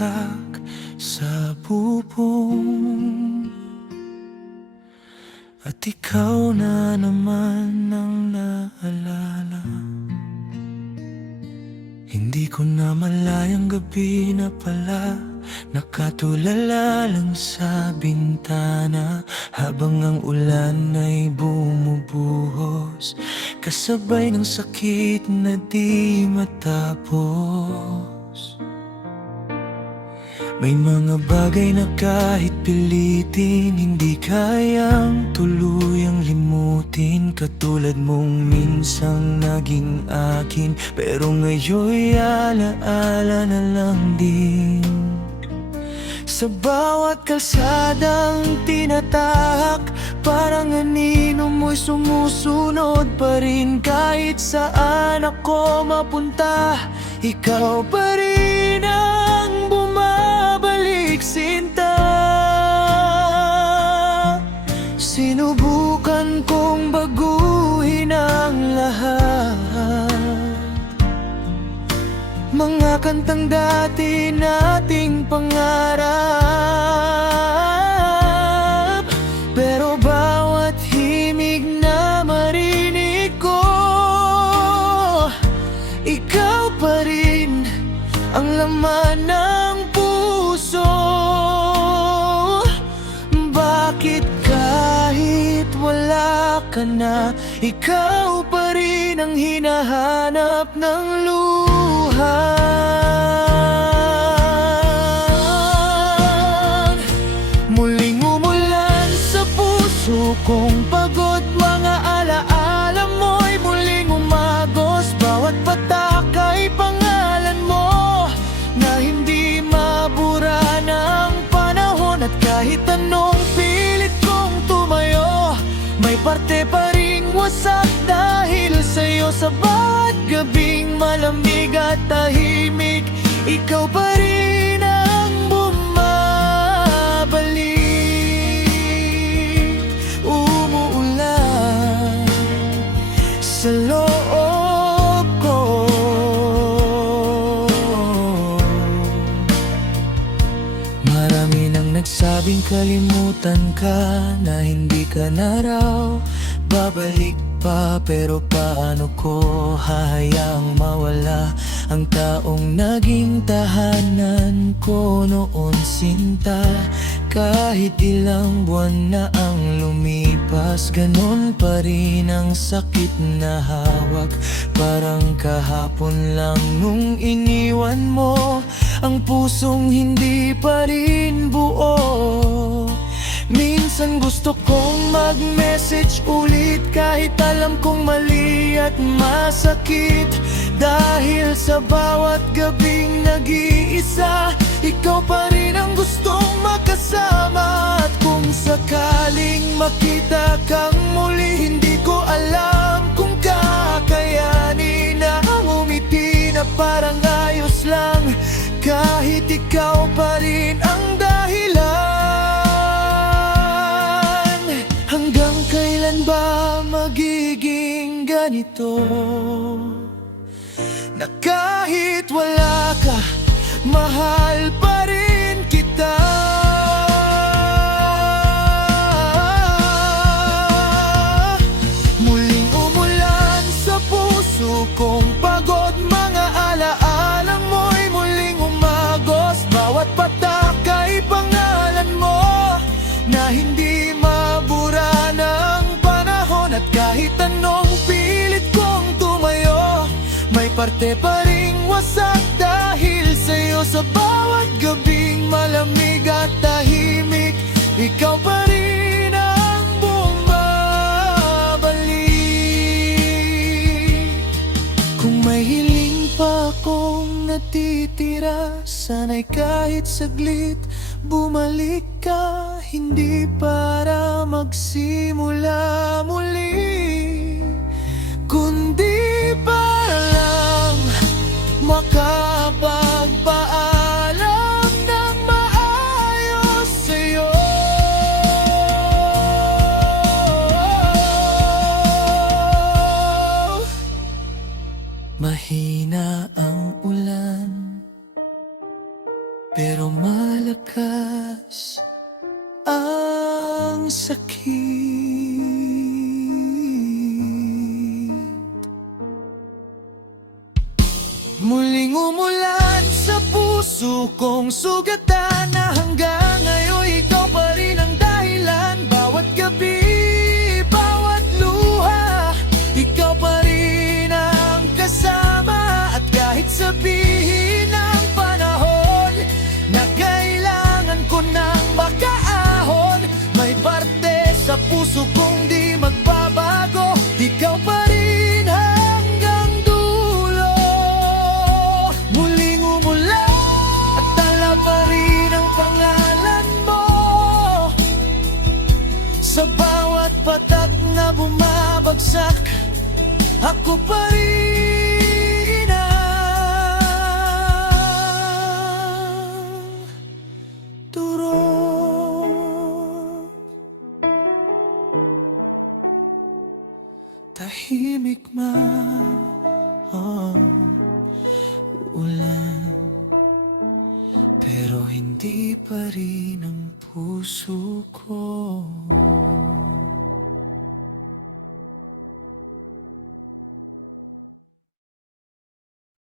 patak sa bubong. At ikaw na naman ang naalala. Hindi ko na malayang gabi na pala nakatulala lang sa bintana, habang ang ulan ay bumubuhos, kasabay ng sakit na di matapos. May mga bagay na kahit pilitin hindi kayang tuluyang limutin, katulad mong minsang naging akin, pero ngayon'y alaala na lang din. Sa bawat kalsadang tinatahak, parang anino mo'y sumusunod pa rin. Kahit saan ako mapunta, ikaw pa rin ang bumabalik, sinta. Sinubukan kong baguhin ang lahat, mga kantang dati nating pangarap, pero bawat himig na marinig ko, ikaw pa rin ang laman ng puso. Bakit kahit wala ka na, ikaw pa rin ang hinahanap ng luhan? Muling umulan sa puso kong pagod, mga alaala mo'y muling umagos. Bawat patak ay pangalan mo na hindi mabura ng panahon. At kahit anong pilit kong tumayo, may parte pa ring wasak dahil sa'yo. Sa bawat gabing malamig at tahimik, ikaw pa rin ang bumabalik. Umuulan sa loob ko, marami nang nagsabing kalimutan ka, na hindi ka na raw babalik pa. Pero paano ko hahayaang mawala ang taong naging tahanan ko noon, sinta? Kahit ilang buwan na ang lumipas, ganon pa rin ang sakit na hawak. Parang kahapon lang nung iniwan mo ang pusong hindi pa rin buo. Minsan gusto kong mag-message ulit, kahit alam kong mali at masakit. Dahil sa bawat gabing nag-iisa, ikaw pa rin ang gustong makasama. At kung sakaling makita kang muli, hindi ko alam kung kakayanin na umiti na parang ayos lang, kahit ikaw pa rin ang dahilan. Hanggang kailan ba magiging ganito, na kahit wala ka, mahal pa rin kita? Muling umulan sa puso kong pagod, mga alaala mo'y muling umagos. Bawat patak ay pangalan mo na hindi mabura ng panahon. At kahit anong pilit kong tumayo, may parte pa ring wasak dahil sa'yo. Sa bawat gabing malamig at tahimik, ikaw pa rin ang bumabalik. Kung may hiling pa akong natitira, sana'y kahit saglit bumalik ka. Hindi para magsimula muli, kundi para lang makapagpaalam ng maayos sa'yo. Mahina ang ulan, pero lumalakas ang sakit. Muling umulan sa puso kong sugatan na hanggang ngayon ikaw pa rin ang dahilan. Bawat gabi, bawat luha, ikaw pa rin ang kasama. At kahit sabihin ng panahon na kailangan ko nang makaahon, may parte sa puso kong di magbabago. Ikaw pa rin hanggang dulo. Muling umulan at tala pa rin ang pangalan mo sa bawat patak na bumabagsak. Ako pa rin ang turok. Tahimik man ang ulan, pero hindi pa rin ang puso ko.